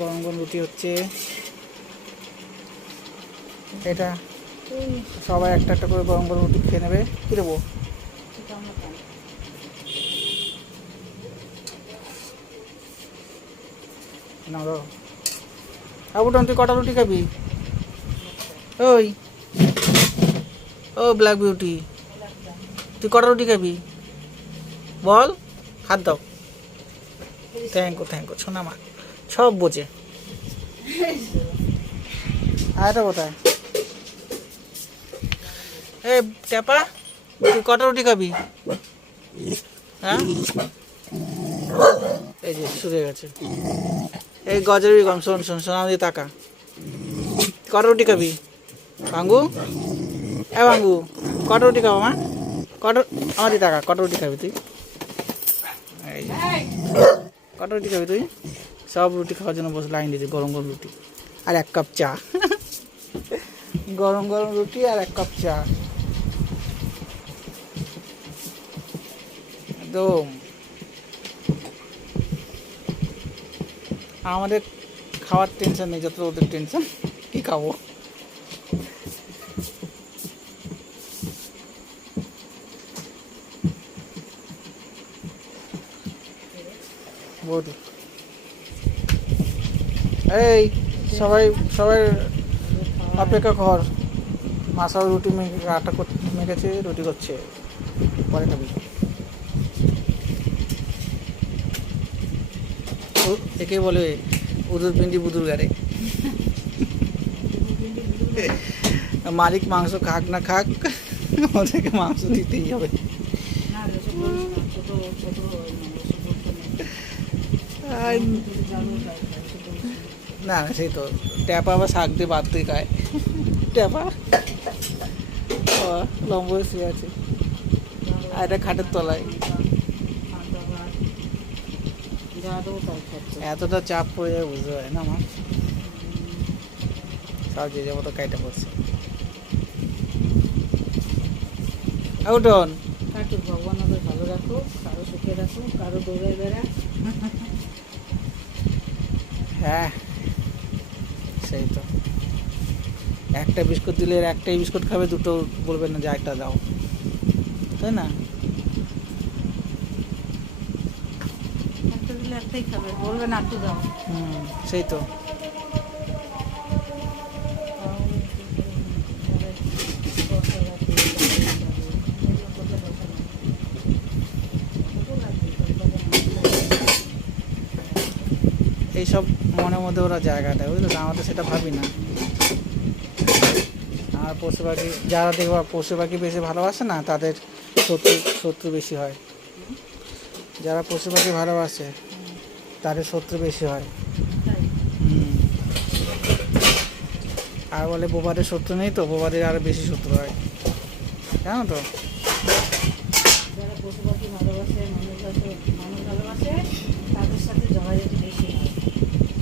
গরম গরম রুটি হচ্ছে। এটা সবাই একটা একটা করে গরম গরম রুটি খেয়ে নেবে। কী দেবো? না দাও। আবুটন, তুই কটা রুটি খাবি? ওই ও ব্ল্যাক বিউটি, তুই কটা রুটি খাবি বল? হাত দাও। থ্যাংক ইউ শোনা মা, সব বোঝে। আর এটা কোথায়? এ ট্যাপা, তুই কটা রুটি খাবি? হ্যাঁ, এই যে শুরু হয়ে গেছে। এই গজের কম, শোন শোন শোনা দিয়ে তাকা। কটা রুটি খাবি ভাঙ্গু? এ ভাঙ্গু, কটা রুটি খাবো মা? কটা আমার দিয়ে তাকা, কটা রুটি খাবি তুই? এই যে কটা রুটি খাবি তুই? সব রুটি খাওয়ার জন্য বসে লাইন দিয়েছে, গরম গরম রুটি আর 1 কাপ চা। গরম গরম রুটি আর 1 কাপ চা একদম। আমাদের খাওয়ার টেনশন নেই, যত ওদের টেনশন কি খাবো। বৌদি, এই সবাই সবাই অপেক্ষা কর। মাসাও রুটি আটা মেখেছে, রুটি করছে, পরে খাবি। একে বলে উদুর পিন্ডি বুদুর গাড়ে। মালিক মাংস খাক না খাক, ওদেরকে মাংস দিতেই হবে। না সেই তো ট্যাপা আবার শাক দিয়ে ভাত দিয়ে খায়। ট্যাপা লম্বা শুয়ে আছে, আর এটা খাটের তলায়। এতটা চাপ পড়ে যায় বুঝতে পারে না আমার, সব যে যাবো তো কাইটা পড়ছে। আউটন, ভগবান ওদের ভালো রাখো, কারো সুখে রাখো, কারো দৌড়ায় বেড়া। হ্যাঁ সেই তো, একটা বিস্কুট দিলে একটাই বিস্কুট খাবে, দুটো বলবে না যে একটা দাও, তাই না? একটা দিলে একটাই খাবে, বলবে না একটু দাও। সেই তো। এইসব মনের মধ্যে ওরা জায়গা দেয়, বুঝলো তো, আমাদের সেটা ভাবি না। আর পশু পাখি যারা দেখবা পশু পাখি বেশি ভালোবাসে না, তাদের শত্রু বেশি হয়। যারা পশু পাখি ভালোবাসে তাদের শত্রু বেশি হয়। আর বলে বোবাদের শত্রু নেই, তো বোবাদের আরো বেশি শত্রু হয়, জানো তো। যারা পশু পাখি ভালোবাসে, মানুষ ভালোবাসে, তাদের সাথে ঝগড়াঝাটি বেশি হয়,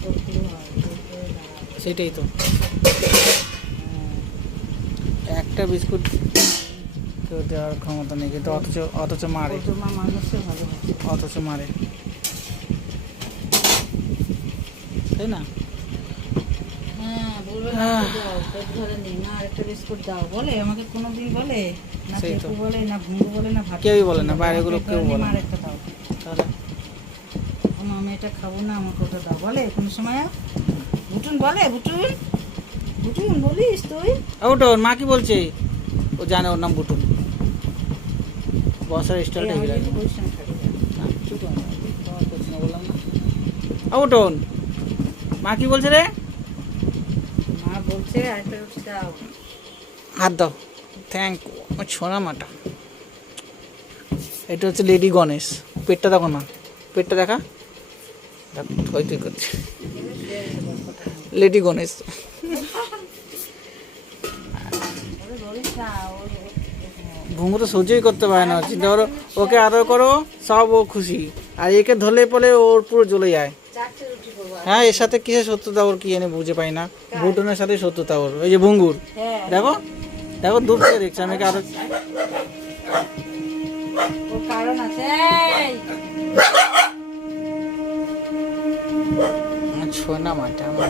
শত্রু হয়, সেটাই তো। একটা বিস্কুট কেউ দেওয়ার ক্ষমতা নেই, কিন্তু অথচ মারে, মানুষের ভালোবাসে, অথচ মারে, তাই না? হ্যাঁ বলবে না দাও, পেট ভরে নেই না, আরেকটা বিস্কুট দাও বলে আমাকে, কোনোদিন বলে না, পেটু বলে না, ভুঙ্গু বলে না, ভাত কেউই বলে না, বাইরেগুলো কেউ বলে না। আরেকটা দাও, তাহলে আমি এটা খাবো না, আমাকে ওটা দাও বলে কোনো সময়। বুটুন বলে, বুটুন বুটুন বলিস তুই? ওটা ওর মা কি বলছে, ও জানে ওর নাম বুটুন। বসার স্টাইলটা হিলা বললাম না। ওটন মা কি বলছে রে? মা বলছে আরেকটা রুটি দাও। হাত দাও, থ্যাংক ইউ ছোনা মাটা। এটা হচ্ছে লেডি গণেশ, পেটটা দেখো না, পেটটা দেখা, দেখো থই থই করছে। লেডি গণেশ। ভুঙ্গু তো সহ্যই করতে পারে না, চিন্তা করো, ওকে আদর করো সব ও খুশি, আর একে ধরলে পরে ওর পুরো জ্বলে যায়। হ্যাঁ, এর সাথে কিসের শত্রুতা ওর কি এনে বুঝে পাই না। ভুটনের সাথে শত্রুতা ওর, ওই যে ভুঙ্গুর, দেখো দেখো দূর থেকে দেখছি আমি আদর। কারণ আছে সোনা মাটা আমার।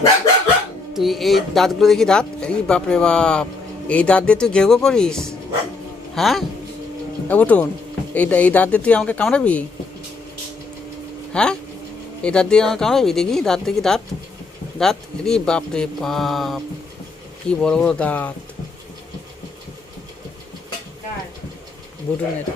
তুই এই দাঁতগুলো দেখি, দাঁত, এই বাপরে বাপ, এই দাঁত দিয়ে তুই ঘেউ ঘেউ করিস? হ্যাঁ বুটুন, এই দাঁত দিয়ে তুই আমাকে কামড়াবি? হ্যাঁ, এই দাঁত দিয়ে আমাকে কামড়াবি? দেখি দাঁত, দেখি দাঁত, দাঁত, রে বাপরে বাপ, কি বড় বড় দাঁত বুটুনের।